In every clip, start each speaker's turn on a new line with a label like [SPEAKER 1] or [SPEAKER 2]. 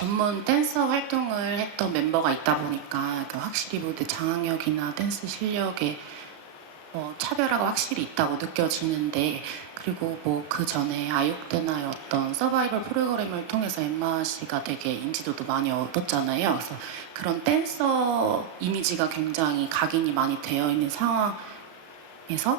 [SPEAKER 1] 전문 댄서 활동을 했던 멤버가 있다 보니까 그 확실히 무대 장악력이나 댄스 실력에 뭐 차별화가 확실히 있다고 느껴지는데 그리고 뭐 그 전에 아육대나 어떤 서바이벌 프로그램을 통해서 엠마 씨가 되게 인지도도 많이 얻었잖아요. 그래서 그런 댄서 이미지가 굉장히 각인이 많이 되어 있는 상황에서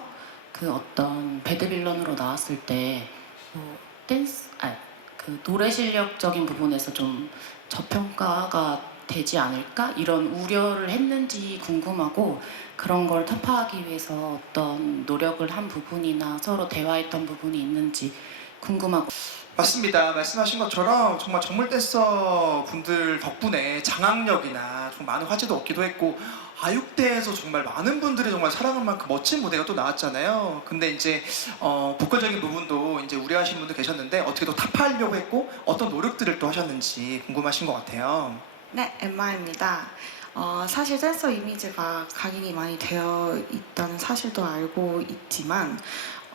[SPEAKER 1] 그 어떤 배드빌런으로 나왔을 때 뭐 댄스 아 그 노래 실력적인 부분에서 좀 저평가가 되지 않을까? 이런 우려를 했는지 궁금하고 그런 걸 타파하기 위해서 어떤 노력을 한 부분이나 서로 대화했던 부분이 있는지 궁금하고
[SPEAKER 2] 맞습니다. 말씀하신 것처럼 정말 정물 댄서 분들 덕분에 장악력이나 좀 많은 화제도 얻기도 했고 아육대에서 정말 많은 분들이 정말 사랑할 만큼 멋진 무대가 또 나왔잖아요. 근데 이제 어, 보컬적인 부분도 이제 우려하시는 분도 계셨는데 어떻게 또 타파하려고 했고 어떤 노력들을 또 하셨는지 궁금하신 것 같아요.
[SPEAKER 3] 네, 엠마입니다. 어, 사실 댄서 이미지가 각인이 많이 되어 있다는 사실도 알고 있지만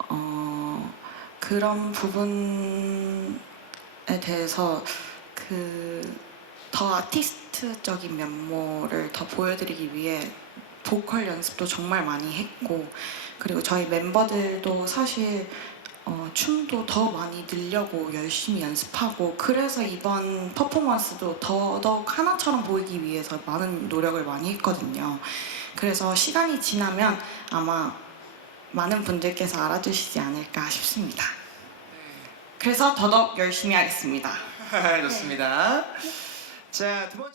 [SPEAKER 3] 어, 그런 부분에 대해서 그 더 아티스트적인 면모를 더 보여드리기 위해 보컬 연습도 정말 많이 했고 그리고 저희 멤버들도 사실 어, 춤도 더 많이 늘려고 열심히 연습하고 그래서 이번 퍼포먼스도 더더욱 하나처럼 보이기 위해서 많은 노력을 많이 했거든요. 그래서 시간이 지나면 아마 많은 분들께서 알아주시지 않을까 싶습니다. 그래서 더더욱 열심히 하겠습니다.
[SPEAKER 2] 좋습니다. 자, 두 번째.